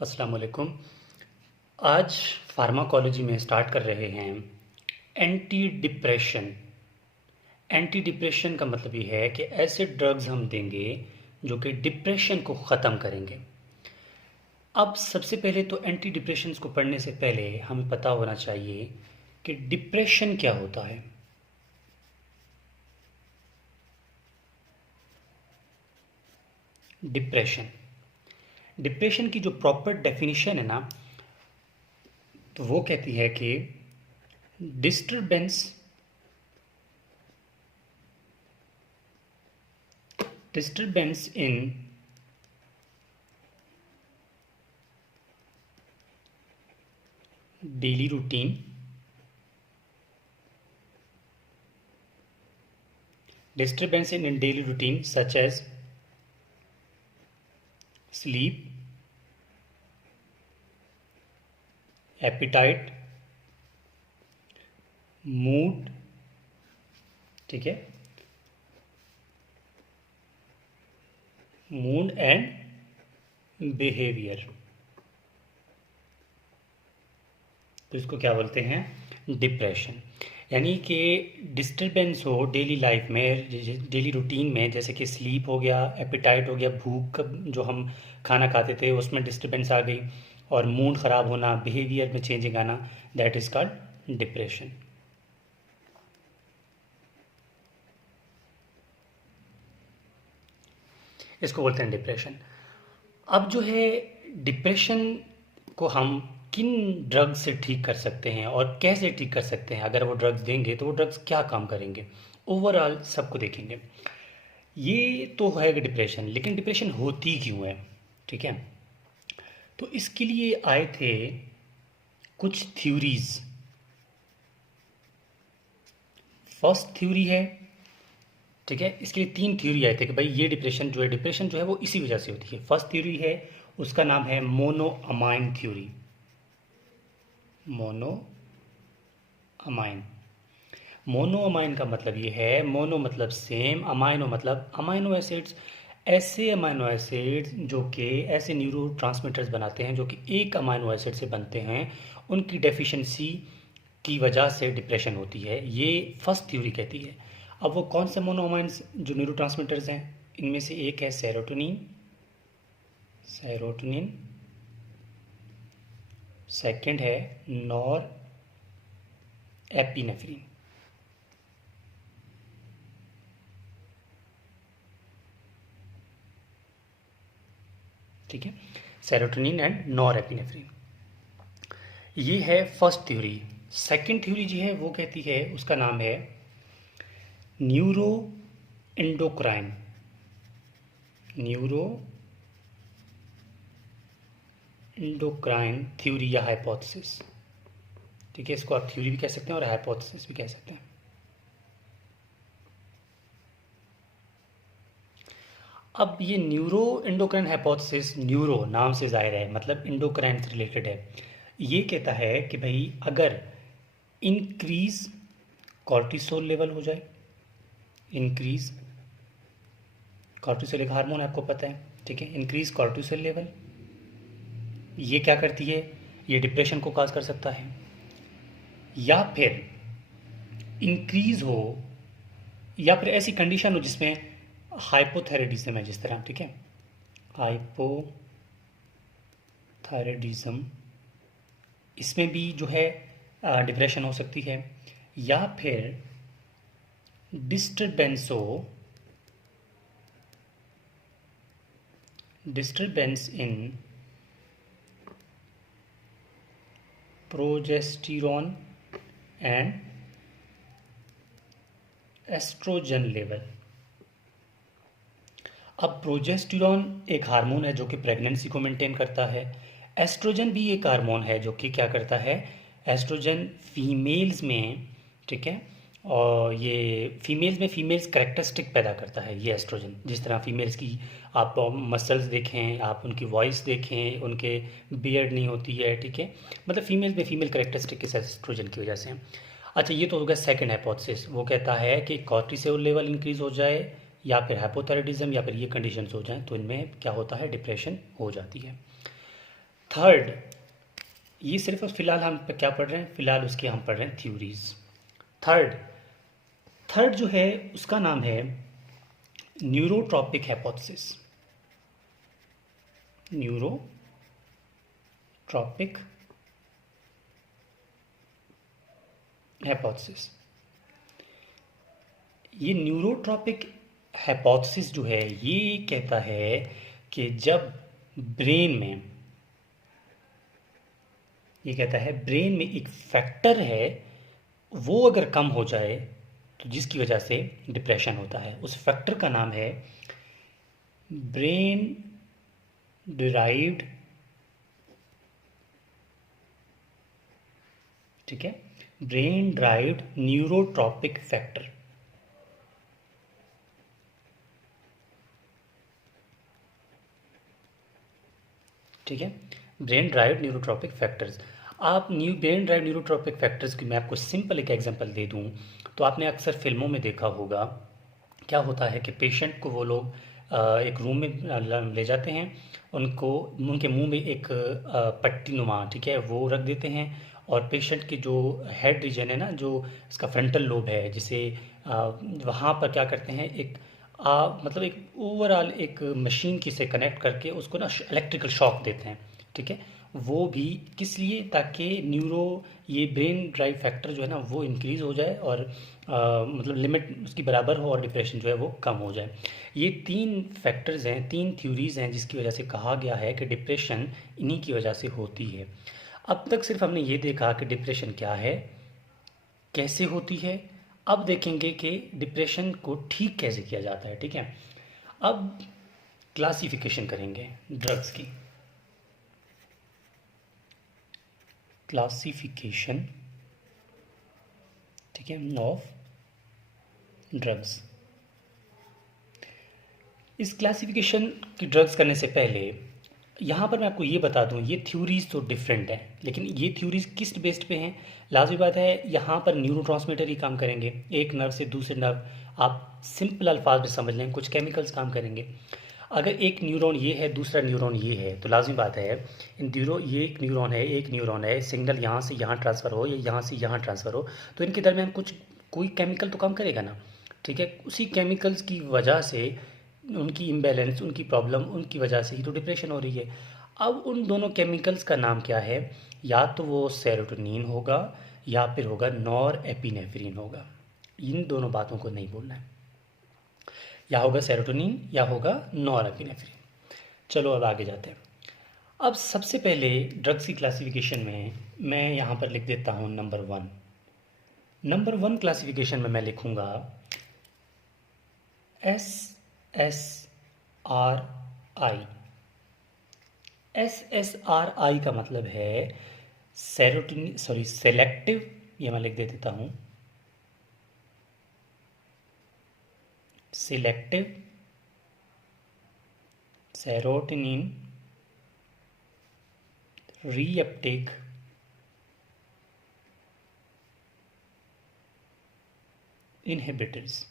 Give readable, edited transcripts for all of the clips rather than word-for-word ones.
अस्सलाम वालेकुम। आज फार्माकोलॉजी में स्टार्ट कर रहे हैं एंटी डिप्रेशन। एंटी डिप्रेशन का मतलब ये है कि ऐसे ड्रग्स हम देंगे जो कि डिप्रेशन को ख़त्म करेंगे। अब सबसे पहले तो एंटी डिप्रेशन को पढ़ने से पहले हमें पता होना चाहिए कि डिप्रेशन क्या होता है। डिप्रेशन डिप्रेशन की जो प्रॉपर डेफिनेशन है ना, तो वो कहती है कि disturbance disturbance in daily routine, disturbance in daily routine such as sleep, appetite, mood, ठीक है, मूड एंड बिहेवियर। तो इसको क्या बोलते हैं? डिप्रेशन। यानी कि डिस्टरबेंस हो डेली लाइफ में, डेली रूटीन में, जैसे कि स्लीप हो गया, एपिटाइट हो गया, भूख जो हम खाना खाते थे उसमें डिस्टरबेंस आ गई, और मूड ख़राब होना, बिहेवियर में चेंजिंग आना, दैट इज़ कॉल्ड डिप्रेशन। इसको बोलते हैं डिप्रेशन। अब जो है डिप्रेशन को हम किन ड्रग से ठीक कर सकते हैं और कैसे ठीक कर सकते हैं, अगर वो ड्रग्स देंगे तो वो ड्रग्स क्या काम करेंगे, ओवरऑल सबको देखेंगे। ये तो है डिप्रेशन, लेकिन डिप्रेशन होती क्यों है? ठीक है, तो इसके लिए आए थे कुछ थ्योरीज। फर्स्ट थ्योरी है, ठीक है, इसके लिए तीन थ्योरी आए थे कि भाई ये डिप्रेशन जो है वो इसी वजह से होती है। फर्स्ट थ्योरी है, उसका नाम है मोनोअमाइन थ्योरी। मोनोअमाइन मोनोअमाइन का मतलब ये है, मोनो मतलब सेम, अमाइनो मतलब अमाइनो एसिड्स। ऐसे अमाइनो एसिड्स जो कि ऐसे न्यूरो ट्रांसमीटर्स बनाते हैं जो कि एक अमाइनो एसिड से बनते हैं, उनकी डेफिशिएंसी की वजह से डिप्रेशन होती है, ये फर्स्ट थ्योरी कहती है। अब वो कौन से मोनोअमाइंस जो न्यूरो ट्रांसमीटर्स हैं, इनमें से एक है सेरोटोनिन। सेरोटोनिन सेकंड है नॉर एपिनेफ्रिन। ठीक है, सेरोटोनिन एंड नॉर एपिनेफ्रिन, ये है फर्स्ट थ्योरी। सेकंड थ्योरी जो है वो कहती है, उसका नाम है neuro endocrine. Neuro endocrine theory या हाइपोथेसिस। ठीक है, इसको आप थ्योरी भी कह सकते हैं और हाइपोथेसिस भी कह सकते हैं। अब ये न्यूरो एंडोक्राइन हाइपोथेसिस, न्यूरो नाम से जाहिर है, मतलब एंडोक्राइन से रिलेटेड है। ये कहता है कि भाई अगर इंक्रीज कॉर्टिसोल लेवल हो जाए, इंक्रीज कॉर्टिसोल एक हार्मोन है, आपको पता है, ठीक है, इंक्रीज कॉर्टिसोल लेवल, ये क्या करती है? ये डिप्रेशन को काज कर सकता है। या फिर इंक्रीज हो, या फिर ऐसी कंडीशन हो जिसमें हाइपोथायराइडिज्म है, जिस तरह, ठीक है, हाइपोथायराइडिज्म, इसमें भी जो है डिप्रेशन हो सकती है। या फिर डिस्टरबेंस हो, disturbance in progesterone and estrogen level. अब प्रोजेस्टेरॉन एक हार्मोन है जो कि प्रेगनेंसी को मेंटेन करता है। एस्ट्रोजन भी एक हार्मोन है जो कि क्या करता है? एस्ट्रोजन फीमेल्स में, ठीक है, और ये फीमेल्स करेक्टरिस्टिक पैदा करता है ये एस्ट्रोजन। जिस तरह फीमेल्स की आप मसल्स देखें, आप उनकी वॉइस देखें, उनके बियर्ड नहीं होती है, ठीक है, मतलब फीमेल्स में फीमेल करेक्टरिस्टिक इस एस्ट्रोजन की वजह से। अच्छा, ये तो हो गया सेकंड हाइपोथेसिस। वो कहता है कि कॉर्टिसोल लेवल इंक्रीज हो जाए, या फिर हाइपोथायराइडिज्म, या फिर ये कंडीशंस हो जाएं, तो इनमें क्या होता है? डिप्रेशन हो जाती है। थर्ड, ये सिर्फ फिलहाल हम क्या पढ़ रहे हैं, फिलहाल उसके हम पढ़ रहे हैं थ्योरीज। थर्ड, थर्ड जो है उसका नाम है न्यूरोट्रॉपिक हाइपोथेसिस। Neurotropic hypothesis. ये न्यूरोट्रॉपिक हाइपोथेसिस जो है ये कहता है कि जब ब्रेन में, ये कहता है ब्रेन में एक फैक्टर है, वो अगर कम हो जाए तो जिसकी वजह से डिप्रेशन होता है, उस फैक्टर का नाम है ब्रेन डिराइव्ड, ठीक है, ब्रेन ड्राइव्ड न्यूरोट्रॉपिक फैक्टर। ठीक है, ब्रेन ड्राइव्ड न्यूरोट्रॉपिक फैक्टर्स। आप ब्रेन ड्राइव न्यूरोट्रॉपिक फैक्टर्स की मैं आपको सिंपल एक एग्जांपल दे दूं तो आपने अक्सर फिल्मों में देखा होगा, क्या होता है कि पेशेंट को वो लोग एक रूम में ले जाते हैं, उनको उनके मुंह में एक पट्टी नुमा, ठीक है, वो रख देते हैं, और पेशेंट की जो हेड रीजन है ना, जो इसका फ्रंटल लोब है, जिसे वहाँ पर क्या करते हैं, एक मतलब एक ओवरऑल एक मशीन की से कनेक्ट करके उसको ना इलेक्ट्रिकल शॉक देते हैं। ठीक है, वो भी किस लिए, ताकि ये ब्रेन ड्राइव फैक्टर जो है ना वो इंक्रीज हो जाए और मतलब लिमिट उसकी बराबर हो और डिप्रेशन जो है वो कम हो जाए। ये तीन फैक्टर्स हैं, तीन थ्योरीज हैं जिसकी वजह से कहा गया है कि डिप्रेशन इन्हीं की वजह से होती है। अब तक सिर्फ हमने ये देखा कि डिप्रेशन क्या है, कैसे होती है। अब देखेंगे कि डिप्रेशन को ठीक कैसे किया जाता है। ठीक है, अब क्लासिफिकेशन करेंगे ड्रग्स की। क्लासिफिकेशन, ठीक है, ऑफ ड्रग्स। इस क्लासिफिकेशन की ड्रग्स करने से पहले यहाँ पर मैं आपको ये बता दूँ, ये थ्योरीज तो डिफरेंट हैं, लेकिन ये थ्योरीज किस बेस्ड पे हैं, लाजमी बात है यहाँ पर न्यूरोट्रांसमीटर ही काम करेंगे, एक नर्व से दूसरे नर्व, आप सिंपल अल्फाज में समझ लें, कुछ केमिकल्स काम करेंगे। अगर एक न्यूरॉन ये है, दूसरा न्यूरॉन ये है, तो लाजमी बात है ये एक न्यूरॉन है, सिग्नल यहाँ से यहाँ ट्रांसफ़र हो या यहाँ से यहाँ ट्रांसफ़र हो, तो इनके दरमियान कोई केमिकल तो काम करेगा ना। ठीक है, उसी केमिकल्स की वजह से उनकी इम्बैलेंस, उनकी प्रॉब्लम, उनकी वजह से ही तो डिप्रेशन हो रही है। अब उन दोनों केमिकल्स का नाम क्या है, या तो वो सेरोटोनिन होगा या फिर होगा नॉर एपिनेफ्रिन होगा। इन दोनों बातों को नहीं बोलना है, या होगा सेरोटोनिन या होगा नॉर एपिनेफ्रिन। चलो अब आगे जाते हैं। अब सबसे पहले ड्रग्स की क्लासिफिकेशन में मैं यहाँ पर लिख देता हूँ नंबर 1। नंबर 1 क्लासिफिकेशन में मैं लिखूँगा SSRI। SSRI का मतलब है सेलेक्टिव, ये मैं लिख देता हूँ, सिलेक्टिव सेरोटोनिन रीअपटेक इनहिबिटर्स।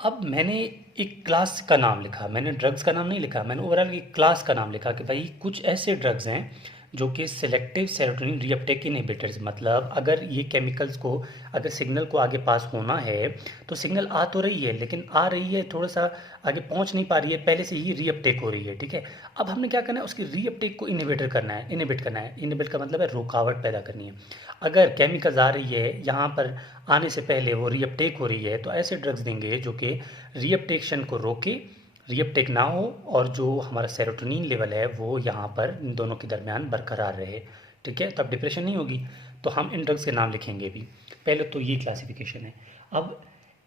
अब मैंने एक क्लास का नाम लिखा, मैंने ड्रग्स का नाम नहीं लिखा, मैंने ओवरऑल एक क्लास का नाम लिखा कि भाई कुछ ऐसे ड्रग्स हैं जो कि सिलेक्टिव सेरोटोनिन रीअपटेक इनहिबिटर्स, मतलब अगर ये केमिकल्स को, अगर सिग्नल को आगे पास होना है तो सिग्नल आ तो रही है, लेकिन आ रही है थोड़ा सा आगे पहुंच नहीं पा रही है, पहले से ही रीअपटेक हो रही है। ठीक है, अब हमने क्या करना है, उसकी रीअपटेक को इनहिबिट करना है। इनहिबिट का मतलब है रुकावट पैदा करनी है। अगर केमिकल्स आ रही है, यहाँ पर आने से पहले वो रीअपटेक हो रही है, तो ऐसे ड्रग्स देंगे जो कि रीअपटेक्शन को रोके, रीअपटेक ना हो, और जो हमारा सेरोटोनिन लेवल है वो यहाँ पर इन दोनों के दरमियान बरकरार रहे। ठीक है, तब डिप्रेशन नहीं होगी। तो हम इन ड्रग्स के नाम लिखेंगे भी। पहले तो ये क्लासिफिकेशन है। अब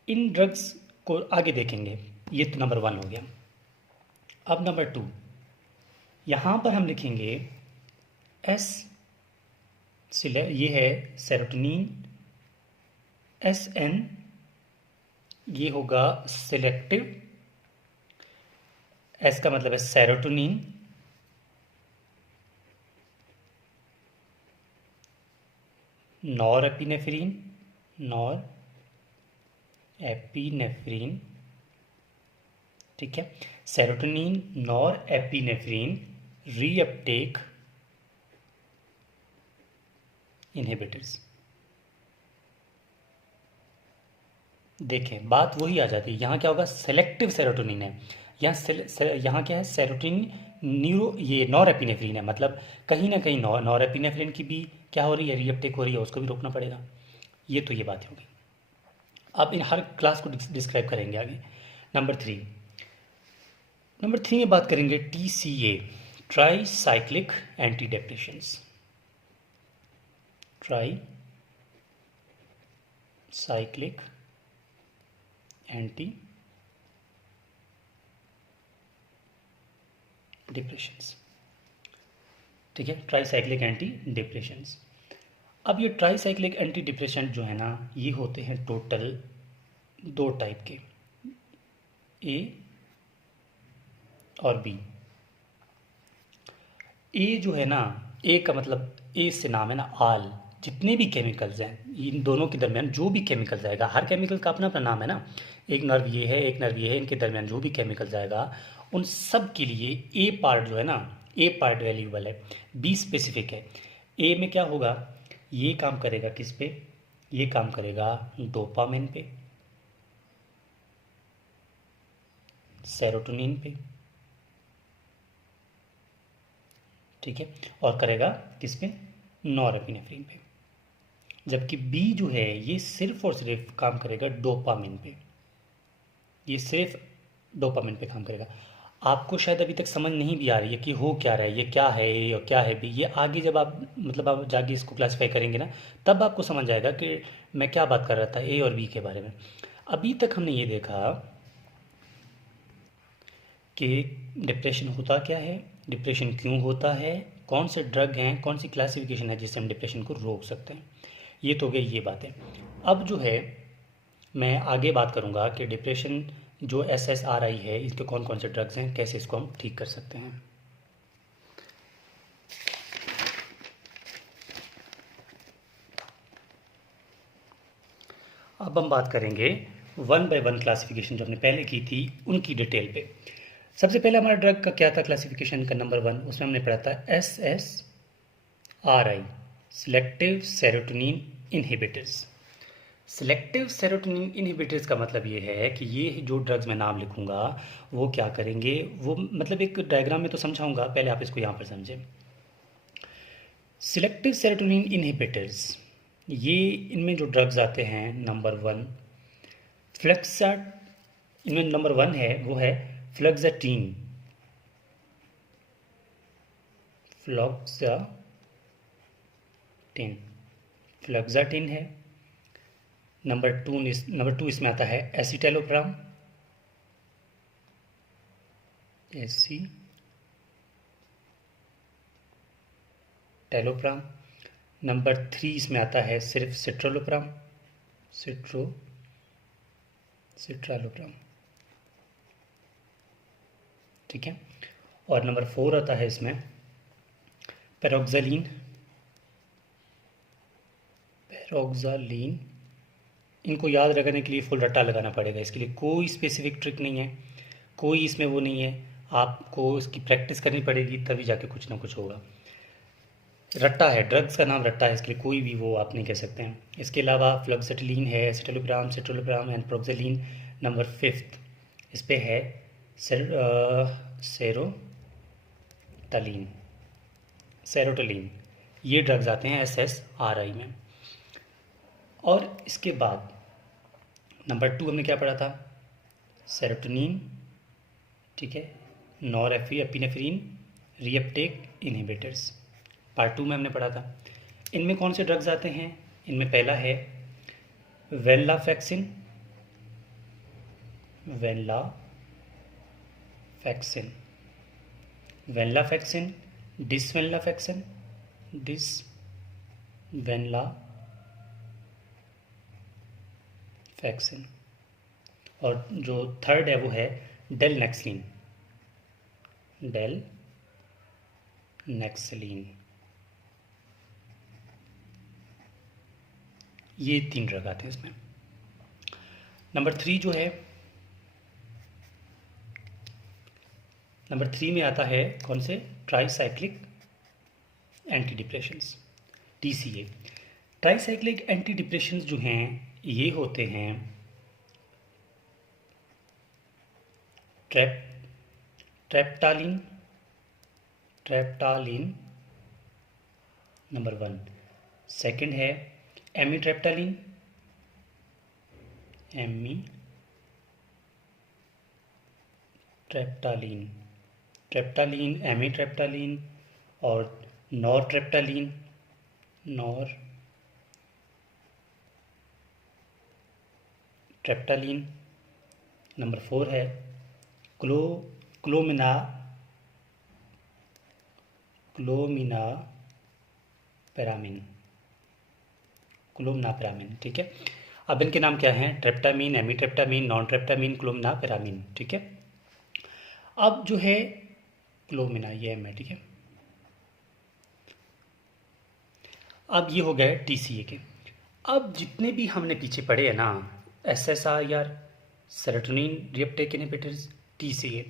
इन ड्रग्स को आगे देखेंगे। ये तो नंबर 1 हो गया। अब नंबर 2, यहाँ पर हम लिखेंगे ये है सेरोटोनिन, SN, ये होगा सिलेक्टिव, S का मतलब है सेरोटोनिन, नॉर एपिनेफ्रीन, ठीक है, serotonin nor epinephrine reuptake inhibitors. देखें बात वही आ जाती है, यहाँ क्या होगा, सेलेक्टिव सेरोटोनिन है, यहाँ क्या है, सेरोटोनिन ये नॉरएपिनेफ्रिन है, मतलब कहीं ना कहीं नॉरएपिनेफ्रिन की भी क्या हो रही है, रीअपटेक हो रही है, उसको भी रोकना पड़ेगा। ये तो ये बात होगी। अब इन हर क्लास को डिस्क्राइब करेंगे आगे। नंबर थ्री में बात करेंगे TCA, try cyclic anti depressions. Try cyclic anti depressions, ठीक है, ट्राईसाइक्लिक एंटी डिप्रेशंस। अब ये ट्राईसाइक्लिक एंटी डिप्रेशन जो है ना, ये होते हैं टोटल 2 टाइप के, A और B। ए जो है ना, ए का मतलब, ए से नाम है ना आल, जितने भी केमिकल्स हैं इन दोनों के दरमियान जो भी केमिकल्स आएगा, हर केमिकल का अपना अपना नाम है ना, एक नर्व ये है, एक नर्व ये है, इनके दरमियान जो भी केमिकल्स आएगा उन सब के लिए ए पार्ट जो है ना, ए पार्ट वैल्यूबल है, बी स्पेसिफिक है। ए में क्या होगा, ये काम करेगा किस पे, ये काम करेगा डोपामिन पे, सेरोटोनिन पे, ठीक है, और करेगा किस पे, नॉरएपिनेफ्रिन पे। जबकि बी जो है ये सिर्फ और सिर्फ काम करेगा डोपामिन पे, ये सिर्फ डोपामिन पे काम करेगा। आपको शायद अभी तक समझ नहीं भी आ रही है कि हो क्या रहा है, ये क्या है ए और क्या है बी, ये आगे जब आप मतलब आप जाके इसको क्लासीफाई करेंगे ना, तब आपको समझ आएगा कि मैं क्या बात कर रहा था ए और बी के बारे में। अभी तक हमने ये देखा कि डिप्रेशन होता क्या है, डिप्रेशन क्यों होता है, कौन से ड्रग हैं, कौन सी क्लासिफिकेशन है जिससे हम डिप्रेशन को रोक सकते हैं। ये तो गई ये बातें। अब जो है मैं आगे बात करूँगा कि डिप्रेशन जो SSRI है, इसके कौन कौन से ड्रग्स हैं, कैसे इसको हम ठीक कर सकते हैं। अब हम बात करेंगे 1 by 1 क्लासिफिकेशन जो हमने पहले की थी उनकी डिटेल पे। सबसे पहले हमारा ड्रग का क्या था क्लासिफिकेशन का, नंबर 1, उसमें हमने पढ़ा था SSRI, selective serotonin inhibitors. Selective serotonin inhibitors का मतलब ये है कि ये जो ड्रग्स मैं नाम लिखूंगा वो क्या करेंगे, वो मतलब एक डायग्राम में तो समझाऊंगा, पहले आप इसको यहाँ पर समझें। सिलेक्टिव सेरोटोनिन इनहिबिटर्स, ये इनमें जो ड्रग्स आते हैं, नंबर 1 फ्लेक्सा, इनमें नंबर 1 है वो है फ्लक्साटीन, फ्लक्साटीन है। नंबर 2 इसमें आता है एसिटेलोप्राम, एसिटेलोप्राम। नंबर 3 इसमें आता है सिर्फ सिट्रोलोप्राम, सिट्रालोप्राम, ठीक है। और नंबर 4 आता है इसमें पैरोक्सालीन, इनको याद रखने के लिए फुल रट्टा लगाना पड़ेगा, इसके लिए कोई स्पेसिफिक ट्रिक नहीं है, कोई इसमें वो नहीं है, आपको इसकी प्रैक्टिस करनी पड़ेगी तभी जाके कुछ ना कुछ होगा। रट्टा है, ड्रग्स का नाम रट्टा है, इसके लिए कोई भी वो आप नहीं कह सकते हैं। इसके अलावा फ्लक्साटिलीन है, एसिटेलोप्राम, सिट्रोलोप्राम एंड प्रोक्सालीन। नंबर 5 इस पे है सेरोटोलिन। ये ड्रग्स आते हैं SSRI में। और इसके बाद नंबर 2 हमने क्या पढ़ा था, सेरोटोनिन, ठीक है, नॉरएपिनेफ्रिन रीअपटेक इनहिबिटर्स, पार्ट 2 में हमने पढ़ा था। इनमें कौन से ड्रग्स आते हैं, इनमें पहला है वेनलाफैक्सिन, डिसवेनलाफैक्सिन, और जो थर्ड है वो है डेलनेक्सलिन। ये 3 ड्रग आते हैं इसमें। नंबर 3 जो है नंबर 3 में आता है कौन से, tricyclic anti depressions, TCA। Tricyclic anti depressions जो हैं ये होते हैं ट्रेप्टालिन नंबर 1। सेकंड है एमिट्रेप्टालिन, एमिट्रेप्टालिन और नॉरट्रेप्टालिन, नंबर 4 है क्लोमिनापेरामिन, ठीक है। अब इनके नाम क्या हैं, ट्रेप्टामीन, एमिट्रेप्टामीन, नॉन ट्रेप्टामीन, क्लोमिनापेरामिन, ठीक है। अब जो है क्लोमिना, ये है, ठीक है। अब ये हो गए TCA के। अब जितने भी हमने पीछे पढ़े हैं ना, SSRI, serotonin reuptake inhibitors, TCA,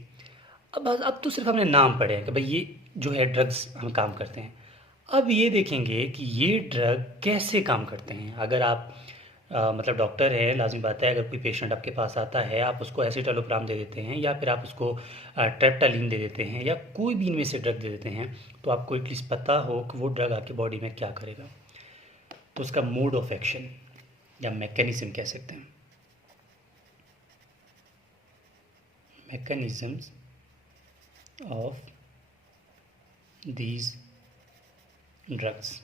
अब तो सिर्फ हमने नाम पढ़े हैं कि भाई ये जो है ड्रग्स हम काम करते हैं। अब ये देखेंगे कि ये ड्रग कैसे काम करते हैं। अगर आप मतलब डॉक्टर है, लाजमी बात है, अगर कोई पेशेंट आपके पास आता है, आप उसको एसिटालोप्राम दे देते हैं या फिर आप उसको ट्रेप्टालिन दे देते हैं या कोई भी इनमें से ड्रग दे देते हैं, तो आपको एटलीस्ट पता हो कि वो ड्रग आपकी बॉडी में क्या करेगा। तो उसका मोड ऑफ एक्शन या मैकेनिज्म कह सकते हैं, मैकेनिज्म्स ऑफ दीज ड्रग्स।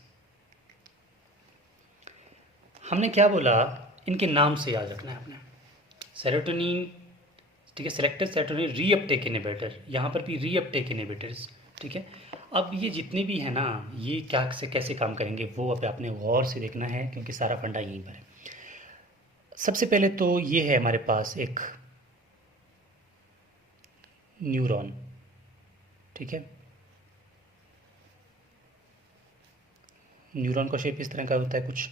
हमने क्या बोला, इनके नाम से याद रखना है आपने। सेरोटोनिन, ठीक है, सेलेक्टिव सेरोटोनिन रीअपटेक इनहिबिटर, यहाँ पर भी रीअपटेक इनहिबिटर्स, ठीक है। अब ये जितने भी हैं ना, ये क्या से कैसे काम करेंगे वो अब आपने गौर से देखना है, क्योंकि सारा फंडा यहीं पर है। सबसे पहले तो ये है हमारे पास एक न्यूरॉन, ठीक है। न्यूरॉन का शेप इस तरह का होता है कुछ,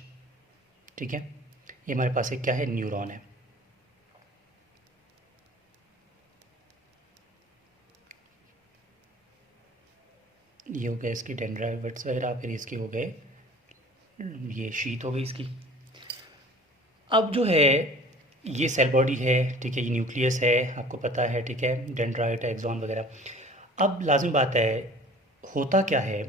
ठीक है। ये हमारे पास एक क्या है, न्यूरॉन है। ये हो गए इसकी डेंड्राइट्स वगैरह, फिर इसके हो गए, ये शीट हो गई इसकी। अब जो है ये सेल बॉडी है, ठीक है, ये न्यूक्लियस है, आपको पता है, ठीक है, डेंड्राइट, एक्सॉन वगैरह। अब लाजमी बात है, होता क्या है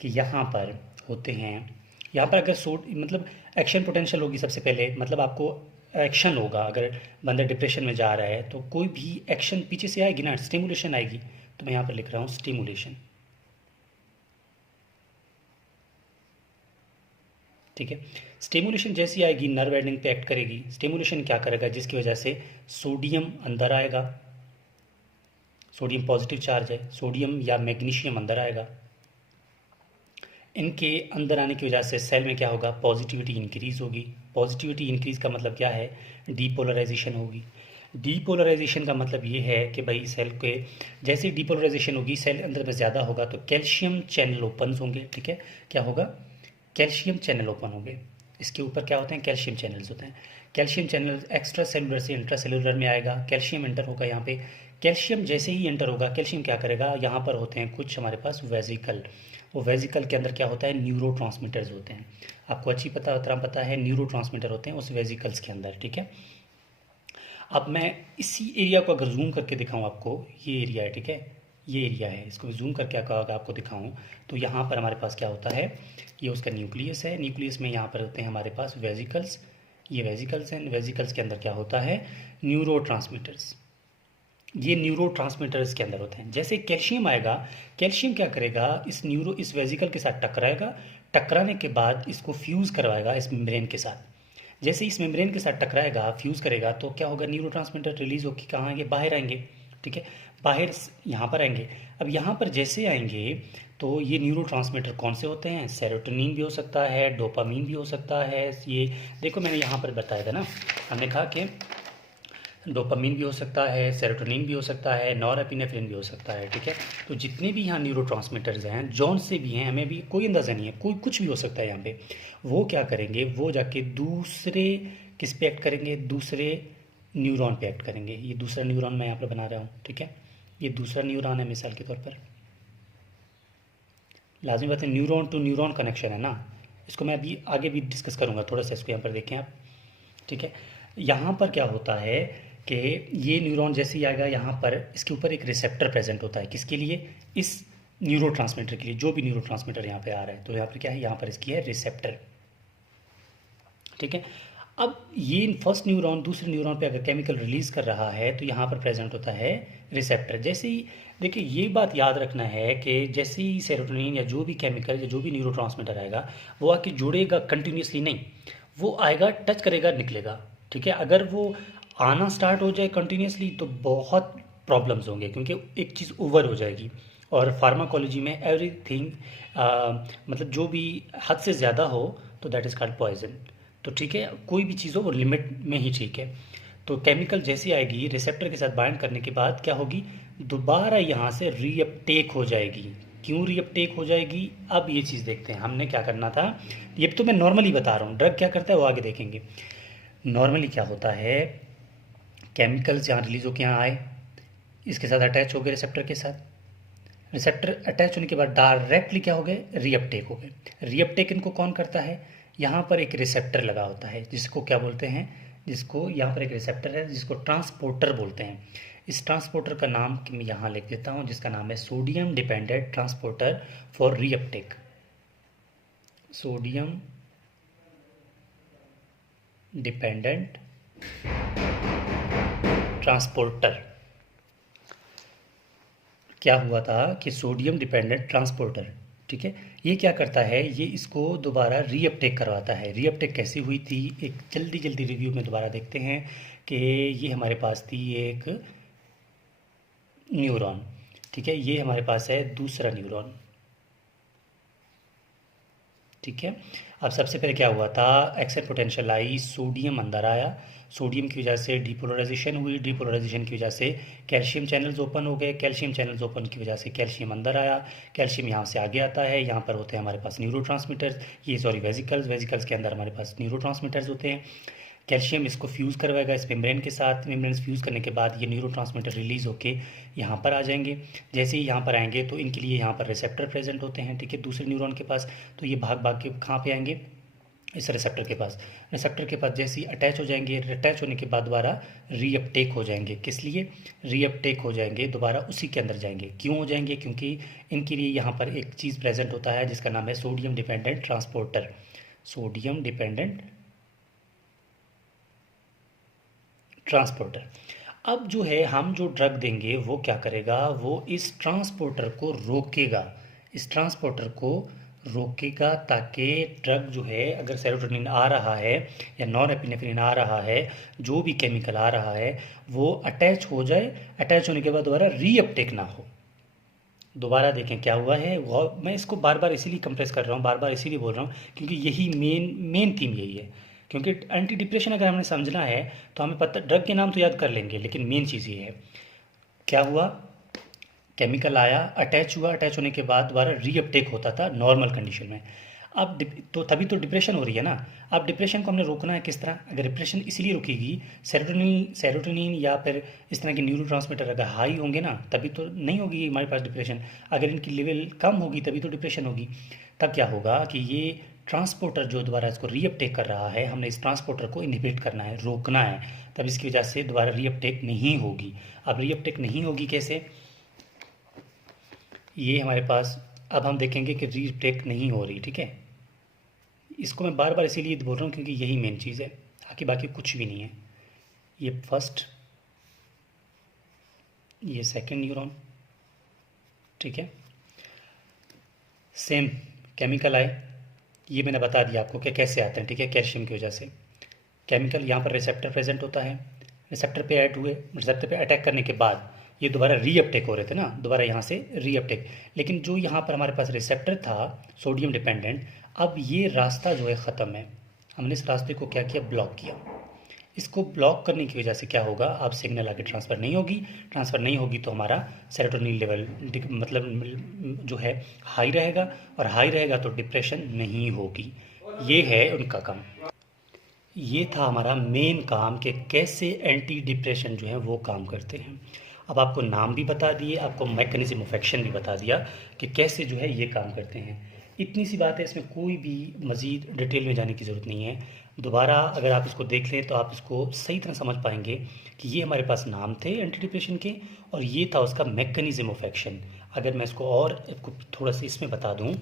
कि यहाँ पर होते हैं, यहाँ पर अगर मतलब एक्शन पोटेंशियल होगी सबसे पहले, मतलब आपको एक्शन होगा। अगर बंदा डिप्रेशन में जा रहा है तो कोई भी एक्शन पीछे से आएगी ना, स्टिमुलेशन आएगी। तो मैं यहाँ पर लिख रहा हूँ स्टिमुलेशन, ठीक है। स्टिमुलेशन जैसी आएगी, नर्व एंडिंग पे एक्ट करेगी। स्टिमुलेशन क्या करेगा, जिसकी वजह से सोडियम अंदर आएगा, सोडियम पॉजिटिव चार्ज है, सोडियम या मैग्नीशियम अंदर आएगा। इनके अंदर आने की वजह से सेल में क्या होगा, पॉजिटिविटी इंक्रीज होगी। पॉजिटिविटी इंक्रीज का मतलब क्या है, डीपोलराइजेशन होगी। डीपोलराइजेशन का मतलब ये है कि भाई सेल के जैसे डीपोलराइजेशन होगी, सेल अंदर में ज़्यादा होगा तो कैल्शियम चैनल ओपन होंगे, ठीक है। क्या होगा, कैल्शियम चैनल ओपन होंगे। इसके ऊपर क्या होते हैं, कैल्शियम चैनल्स होते हैं। कैल्शियम चैनल एक्स्ट्रा सेलुलर से इंट्रा सेलुलर में आएगा, कैल्शियम एंटर होगा यहाँ पे। कैल्शियम जैसे ही एंटर होगा, कैल्शियम क्या करेगा, यहाँ पर होते हैं कुछ हमारे पास वेजिकल। वो वेजिकल के अंदर क्या होता है, न्यूरोट्रांसमीटर्स होते हैं। आपको अच्छी पता है, न्यूरोट्रांसमीटर होते हैं उस वेजिकल्स के अंदर, ठीक है। अब मैं इसी एरिया को अगर जूम करके दिखाऊँ आपको, ये एरिया है, ठीक है, ये एरिया है, इसको जूम करके अगर आपको दिखाऊं तो यहाँ पर हमारे पास क्या होता है, ये उसका न्यूक्लियस है। न्यूक्लियस में यहाँ पर होते हैं हमारे पास वेजिकल्स, ये वेजिकल्स हैं। वेजिकल्स के अंदर क्या होता है, न्यूरोट्रांसमीटर्स। ये न्यूरोट्रांसमीटर्स के अंदर होते हैं। जैसे कैल्शियम आएगा, कैल्शियम क्या करेगा, इस वेजिकल के साथ टकराएगा, टकराने के बाद इसको फ्यूज़ करवाएगा इस मेम्ब्रेन के साथ। जैसे इस मेम्ब्रेन के साथ टकराएगा, फ्यूज़ करेगा, तो क्या होगा, न्यूरोट्रांसमीटर रिलीज होकर कहाँ आएंगे, बाहर आएंगे, ठीक है, बाहर यहाँ पर आएंगे। अब यहाँ पर जैसे आएंगे तो ये न्यूरोट्रांसमीटर कौन से होते हैं, सेरोटोनिन भी हो सकता है, डोपामीन भी हो सकता है। ये देखो मैंने यहाँ पर बताया था ना, हमने कहा कि डोपामीन भी हो सकता है, सेरोटोनिन भी हो सकता है, नॉरएपिनेफ्रिन भी हो सकता है, ठीक है। तो जितने भी यहाँ न्यूरोट्रांसमीटर्स हैं, जौन से भी हैं, हमें भी कोई अंदाज़ा नहीं है, कोई कुछ भी हो सकता है यहाँ पे। वो क्या करेंगे, वो जाके दूसरे किस पे एक्ट करेंगे, दूसरे न्यूरॉन पे एक्ट करेंगे। ये दूसरा न्यूरॉन मैं यहाँ पर बना रहा हूँ, ठीक है, ये दूसरा न्यूरॉन है मिसाल के तौर पर, लाजमी बात है न्यूरॉन टू न्यूरॉन कनेक्शन है ना, इसको मैं अभी आगे भी डिस्कस करूँगा, थोड़ा सा इसको यहाँ पर देखें आप। ठीक है, यहाँ पर क्या होता है कि ये न्यूरॉन जैसे ही आएगा यहाँ पर इसके ऊपर एक रिसेप्टर प्रेजेंट होता है, किसके लिए, इस न्यूरोट्रांसमीटर के लिए, जो भी न्यूरोट्रांसमीटर यहाँ पे आ रहा है, तो यहाँ पर क्या है, यहाँ पर इसकी है रिसेप्टर। ठीक है, अब ये फर्स्ट न्यूरॉन दूसरे न्यूरॉन पे अगर केमिकल रिलीज कर रहा है तो यहाँ पर प्रेजेंट होता है रिसेप्टर। जैसे ही देखिए ये बात याद रखना है कि जैसे ही सेरोटोनिन या जो भी केमिकल या जो भी न्यूरोट्रांसमीटर आएगा वो आके जुड़ेगा कंटिन्यूसली नहीं, वो आएगा टच करेगा निकलेगा। ठीक है, अगर वो आना स्टार्ट हो जाए कंटिन्यूसली तो बहुत प्रॉब्लम्स होंगे, क्योंकि एक चीज़ ओवर हो जाएगी। और फार्माकोलॉजी में एवरीथिंग मतलब जो भी हद से ज़्यादा हो तो दैट इज़ कॉल्ड पॉइजन। तो ठीक है, कोई भी चीज़ हो वो लिमिट में ही ठीक है। तो केमिकल जैसी आएगी रिसेप्टर के साथ बाइंड करने के बाद क्या होगी, दोबारा यहाँ से रीअपटेक हो जाएगी। क्यों रीअपटेक हो जाएगी, अब ये चीज़ देखते हैं हमने क्या करना था। ये तो मैं नॉर्मली बता रहा हूँ, ड्रग क्या करता है वो आगे देखेंगे। नॉर्मली क्या होता है, केमिकल्स यहाँ रिलीज होकर यहाँ आए, इसके साथ अटैच हो गए रिसेप्टर के साथ, रिसेप्टर अटैच होने के बाद डायरेक्टली क्या हो गए, रीअपटेक हो गए। रीअपटेक इनको कौन करता है, यहाँ पर एक रिसेप्टर लगा होता है जिसको क्या बोलते हैं, जिसको यहाँ पर एक रिसेप्टर है जिसको ट्रांसपोर्टर बोलते हैं। इस ट्रांसपोर्टर का नाम मैं यहाँ लिख देता हूँ, जिसका नाम है sodium dependent transporter for reuptake. Sodium dependent transporter. क्या हुआ था कि सोडियम डिपेंडेंट ट्रांसपोर्टर, ठीक है, ये क्या करता है, ये इसको दोबारा रीअपटेक करवाता है। रीअपटेक कैसी हुई थी, एक जल्दी रिव्यू में दोबारा देखते हैं कि ये हमारे पास थी एक न्यूरॉन। ठीक है, ये हमारे पास है दूसरा न्यूरॉन। ठीक है, अब सबसे पहले क्या हुआ था, एक्सेस पोटेंशियल आई, सोडियम अंदर आया, सोडियम की वजह से डिपोलराइजेशन हुई, डिपोलराइजेशन की वजह से कैल्शियम चैनल्स ओपन हो गए, कैल्शियम चैनल्स ओपन की वजह से कैल्शियम अंदर आया, कैल्शियम यहाँ से आगे आता है, यहाँ पर होते हैं हमारे पास न्यूरोट्रांसमीटर्स, ये सॉरी वेजिकल्स, वेजिकल्स के अंदर हमारे पास न्यूरोट्रांसमीटर्स होते हैं। कैल्शियम इसको फ्यूज़ करवाएगा इस मेम्ब्रेन के साथ, मेम्ब्रेन फ्यूज़ करने के बाद ये न्यूरोट्रांसमीटर रिलीज़ होके यहाँ पर आ जाएंगे। जैसे ही यहाँ पर आएंगे तो इनके लिए यहाँ पर रिसेप्टर प्रेजेंट होते हैं। ठीक है, दूसरे न्यूरॉन के पास, तो ये भाग भाग के कहाँ पे आएंगे, इस रिसेप्टर के पास। रिसेप्टर के पास जैसे ही अटैच हो जाएंगे, अटैच होने के बाद दोबारा रीअपटेक हो जाएंगे। किस लिए रीअपटेक हो जाएंगे, दोबारा उसी के अंदर जाएंगे। क्यों हो जाएंगे, क्योंकि इनके लिए यहाँ पर एक चीज़ प्रेजेंट होता है जिसका नाम है sodium dependent transporter. Sodium dependent transporter. अब जो है हम जो ड्रग देंगे वो क्या करेगा, वो इस ट्रांसपोर्टर को रोकेगा, इस ट्रांसपोर्टर को रोकेगा, ताकि ड्रग जो है, अगर सेरोटोनिन आ रहा है या नॉर एपिनेफ्रिन आ रहा है, जो भी केमिकल आ रहा है वो अटैच हो जाए, अटैच होने के बाद दोबारा रीअपटेक ना हो। दोबारा देखें क्या हुआ है, वो मैं इसको बार बार इसीलिए कंप्रेस कर रहा हूँ, बार बार इसीलिए बोल रहा हूँ क्योंकि यही मेन थीम यही है। क्योंकि एंटी डिप्रेशन अगर हमने समझना है तो हमें पता, ड्रग के नाम तो याद कर लेंगे लेकिन मेन चीज़ ये है। क्या हुआ, केमिकल आया, अटैच हुआ, अटैच होने के बाद दोबारा रीअपटेक होता था नॉर्मल कंडीशन में। अब तो तभी तो डिप्रेशन हो रही है ना। अब डिप्रेशन को हमने रोकना है किस तरह, अगर डिप्रेशन इसीलिए रुकेगी, सेरोटोनिन या फिर इस तरह के न्यूरोट्रांसमीटर अगर हाई होंगे ना तभी तो नहीं होगी हमारे पास डिप्रेशन। अगर इनकी लेवल कम होगी तभी तो डिप्रेशन होगी। तब क्या होगा कि ये ट्रांसपोर्टर जो दोबारा इसको रीअपटेक कर रहा है, हमने इस ट्रांसपोर्टर को इनहिबिट करना है, रोकना है, तब इसकी वजह से दोबारा रीअपटेक नहीं होगी। अब रीअपटेक नहीं होगी कैसे, ये हमारे पास अब हम देखेंगे कि रीअपटेक नहीं हो रही। ठीक है, इसको मैं बार बार इसीलिए बोल रहा हूँ क्योंकि यही मेन चीज़ है, बाकी कुछ भी नहीं है। ये फर्स्ट, ये सेकंड न्यूरॉन। ठीक है, सेम केमिकल आए, ये मैंने बता दिया आपको कि कैसे आते हैं। ठीक है, कैल्शियम की वजह से केमिकल, यहाँ पर रिसेप्टर प्रेजेंट होता है, रिसेप्टर पे ऐड हुए, रिसेप्टर पे अटैक करने के बाद ये दोबारा रीअपटेक हो रहे थे ना, दोबारा यहाँ से रीअपटेक। लेकिन जो यहाँ पर हमारे पास रिसेप्टर था सोडियम डिपेंडेंट, अब ये रास्ता जो है ख़त्म है, हमने इस रास्ते को क्या किया, ब्लॉक किया। इसको ब्लॉक करने की वजह से क्या होगा, अब सिग्नल आगे ट्रांसफ़र नहीं होगी, ट्रांसफ़र नहीं होगी तो हमारा सेरोटोनिन लेवल मतलब जो है हाई रहेगा, और हाई रहेगा तो डिप्रेशन नहीं होगी। ये है उनका काम, ये था हमारा मेन काम कि कैसे एंटी डिप्रेशन जो है वो काम करते हैं। अब आपको नाम भी बता दिए, आपको मैकेनिज्म ऑफ एक्शन भी बता दिया कि कैसे जो है ये काम करते हैं। इतनी सी बात है, इसमें कोई भी मज़ीद डिटेल में जाने की ज़रूरत नहीं है। दोबारा अगर आप इसको देख लें तो आप इसको सही तरह समझ पाएंगे कि ये हमारे पास नाम थे एंटी डिप्रेशन के और ये था उसका मैकेनिज्म ऑफ एक्शन। अगर मैं इसको और आपको थोड़ा सा इसमें बता दूं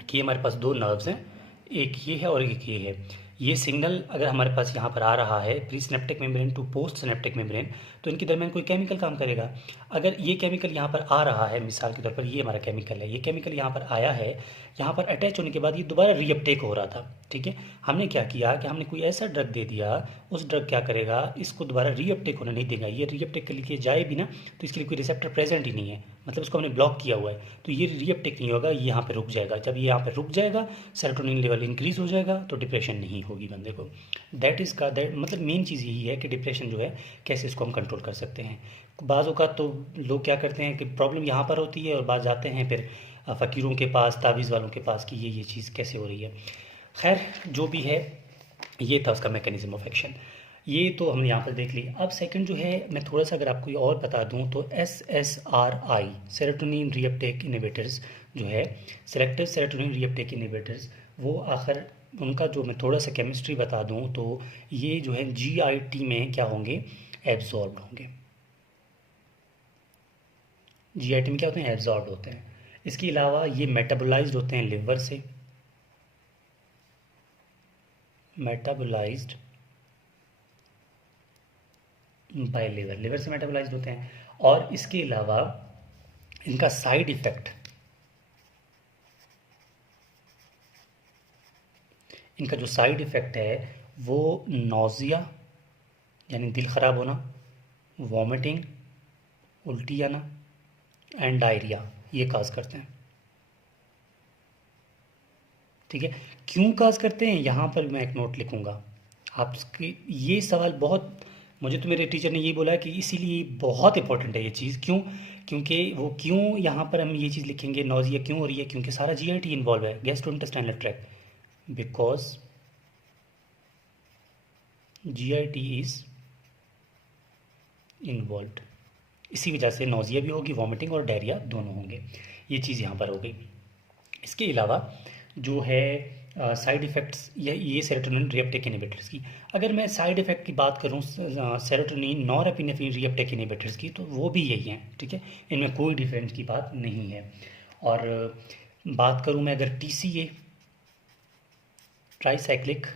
कि हमारे पास दो नर्व्स हैं, एक ये है और एक ये है। ये सिग्नल अगर हमारे पास यहाँ पर आ रहा है pre synaptic membrane to post synaptic membrane, तो इनके दरमियान कोई केमिकल काम करेगा। अगर ये केमिकल यहाँ पर आ रहा है, मिसाल के तौर पर ये हमारा केमिकल है, ये केमिकल यहाँ पर आया है, यहाँ पर अटैच होने के बाद ये दोबारा रीअपटेक हो रहा था, ठीक है। हमने क्या किया कि हमने कोई ऐसा ड्रग दे दिया, उस ड्रग क्या करेगा, इसको दोबारा रीअपटेक होने नहीं देगा। ये रीअपटेक के लिए जाए भी ना तो इसके लिए कोई रिसेप्टर प्रेजेंट ही नहीं है, मतलब उसको हमने ब्लॉक किया हुआ है, तो ये रीअपटेक नहीं होगा, ये यहाँ पर रुक जाएगा। जब ये यहाँ पर रुक जाएगा, सेरोटोनिन लेवल इंक्रीज हो जाएगा, तो डिप्रेशन नहीं होगी बंदे को। दैट मतलब मेन चीज़ यही है कि डिप्रेशन जो है कैसे इसको हम कंट्रोल कर सकते हैं। बाज़ औक़ात तो लोग क्या करते हैं कि प्रॉब्लम यहाँ पर होती है और बाद जाते हैं फिर फ़कीरों के पास, तावीज़ वालों के पास कि ये चीज़ कैसे हो रही है। खैर जो भी है, ये था उसका मैकेनिज्म ऑफ एक्शन। ये तो हमने यहाँ पर देख ली। अब सेकंड जो है, मैं थोड़ा सा अगर आपको और बता दूँ तो SSRI सेरोटोनिन रीअपटेक इनहिबिटर्स जो है, सेलेक्टिव सेरोटोनिन रीअपटेक इनहिबिटर्स, वो आखिर उनका जो मैं थोड़ा सा केमिस्ट्री बता दूँ तो ये जो है GIT में क्या होंगे, एब्जॉर्ब होंगे। GIT में क्या होते हैं, एब्जॉर्ब होते हैं। इसके अलावा ये मेटाबोलाइज्ड होते हैं लिवर से, मेटाबोलाइज्ड बाय लिवर से मेटाबोलाइज्ड होते हैं। और इसके अलावा इनका साइड इफेक्ट, इनका जो साइड इफ़ेक्ट है वो नौजिया यानी दिल ख़राब होना, वॉमिटिंग, उल्टी आना एंड डायरिया, ये काज करते हैं, ठीक है। क्यों काज करते हैं, यहाँ पर मैं एक नोट लिखूँगा आपकी। ये सवाल बहुत, मुझे तो मेरे टीचर ने ये बोला कि इसीलिए बहुत इंपॉर्टेंट है ये चीज़। क्यों, क्योंकि वो क्यों यहाँ पर हम ये चीज़ लिखेंगे, नौजिया क्यों हो रही है, क्योंकि सारा GIT इन्वॉल्व है, gastrointestinal tract, because GIT is involve. इसी वजह से नौजिया भी होगी, वॉमिटिंग और डायरिया दोनों होंगे। ये चीज़ यहाँ पर हो गई। इसके अलावा जो है साइड इफ़ेक्ट्स, ये सेरोटोनिन रीअपटेक इनहिबिटर्स की, अगर मैं साइड इफ़ेक्ट की बात करूँ सेरोटोनिन नॉरएपिनेफ्रिन रीअपटेक इनहिबिटर्स की, तो वो भी यही हैं, ठीक है। इनमें कोई डिफरेंस की बात नहीं है। और बात करूँ मैं अगर TCA ट्राईसाइक्लिक,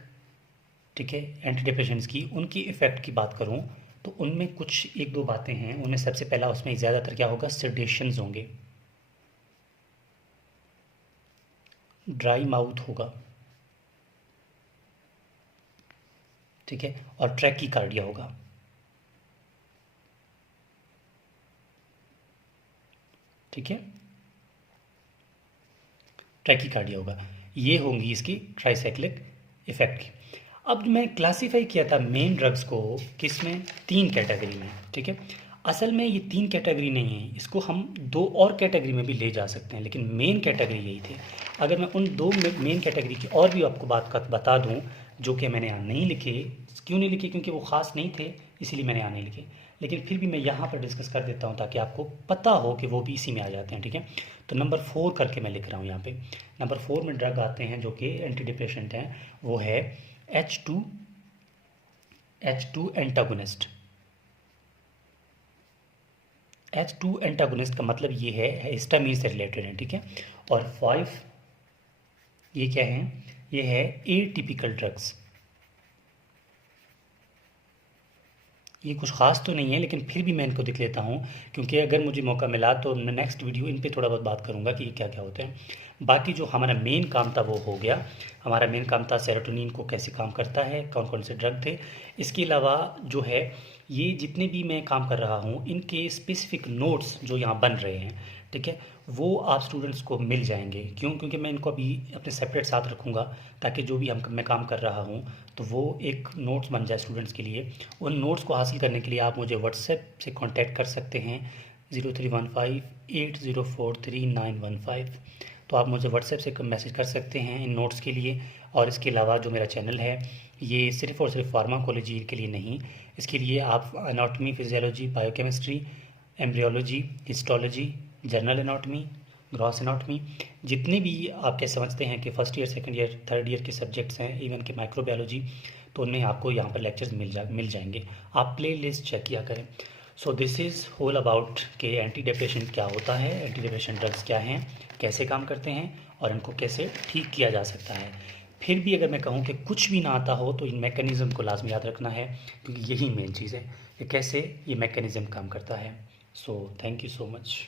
ठीक है, एंटी डिप्रेशंस की, उनकी इफ़ेक्ट की बात करूँ तो उनमें कुछ एक दो बातें हैं। उनमें सबसे पहला, उसमें ज़्यादातर क्या होगा, सेडेशंस होंगे, ड्राई माउथ होगा, ठीक है, और ट्रैकीकार्डिया होगा, ठीक है, ट्रैकीकार्डिया होगा। ये होंगी इसकी ट्राईसाइक्लिक इफ़ेक्ट की। अब मैं क्लासीफाई किया था मेन ड्रग्स को किस में, 3 कैटेगरी में, ठीक है। असल में ये 3 कैटेगरी नहीं है, इसको हम 2 और कैटेगरी में भी ले जा सकते हैं, लेकिन मेन कैटेगरी यही थी। अगर मैं उन 2 मेन कैटेगरी की और भी आपको बात बता दूं, जो कि मैंने यहाँ नहीं लिखे। क्यों नहीं लिखे, क्योंकि वो ख़ास नहीं थे, इसीलिए मैंने यहाँ नहीं लिखे, लेकिन फिर भी मैं यहाँ पर डिस्कस कर देता हूँ ताकि आपको पता हो कि वो भी इसी में आ जाते हैं, ठीक है। तो नंबर 4 करके मैं लिख रहा हूँ यहाँ पे। नंबर 4 में ड्रग आते हैं जो कि एंटी डिप्रेशेंट हैं, वो है H2 एंटागोनिस्ट। H2 एंटागोनिस्ट का मतलब ये है हिस्टामीन से रिलेटेड है, ठीक है। और 5 ये क्या है, ये है एटिपिकल ड्रग्स। ये कुछ ख़ास तो नहीं है, लेकिन फिर भी मैं इनको दिख लेता हूँ, क्योंकि अगर मुझे मौका मिला तो मैं नेक्स्ट वीडियो इन पे थोड़ा बहुत बात करूँगा कि ये क्या क्या होते हैं। बाकी जो हमारा मेन काम था वो हो गया। हमारा मेन काम था सेरोटोनिन को कैसे काम करता है, कौन कौन से ड्रग थे। इसके अलावा जो है, ये जितने भी मैं काम कर रहा हूँ, इनके स्पेसिफिक नोट्स जो यहाँ बन रहे हैं, ठीक है, वो आप स्टूडेंट्स को मिल जाएंगे। क्यों, क्योंकि मैं इनको अभी अपने सेपरेट साथ रखूँगा, ताकि जो भी मैं काम कर रहा हूँ तो वो एक नोट्स बन जाए स्टूडेंट्स के लिए। उन नोट्स को हासिल करने के लिए आप मुझे व्हाट्सएप से कांटेक्ट कर सकते हैं 031580439115। तो आप मुझे व्हाट्सएप से मैसेज कर सकते हैं इन नोट्स के लिए। और इसके अलावा जो मेरा चैनल है, ये सिर्फ़ और सिर्फ फार्माकोलॉजी के लिए नहीं, इसके लिए आप anatomy, physiology, biochemistry, embryology, histology, general anatomy, gross anatomy, जितने भी आप क्या समझते हैं कि first year, second year, third year के सब्जेक्ट्स हैं, इवन कि माइक्रोबायोलॉजी, तो उनमें आपको यहाँ पर लेक्चर्स मिल जाएंगे। आप प्ले लिस्ट चेक किया करें। So this is whole about कि एंटी डिप्रेशन क्या होता है, एंटी डिप्रेशन ड्रग्स क्या हैं, कैसे काम करते हैं और इनको कैसे ठीक किया जा सकता है। फिर भी अगर मैं कहूँ कि कुछ भी ना आता हो तो इन मैकेनिज़्म को लाजमी याद रखना है, क्योंकि यही मेन चीज़ है कि कैसे ये मैकेनिज़्म काम करता है। So thank you so much.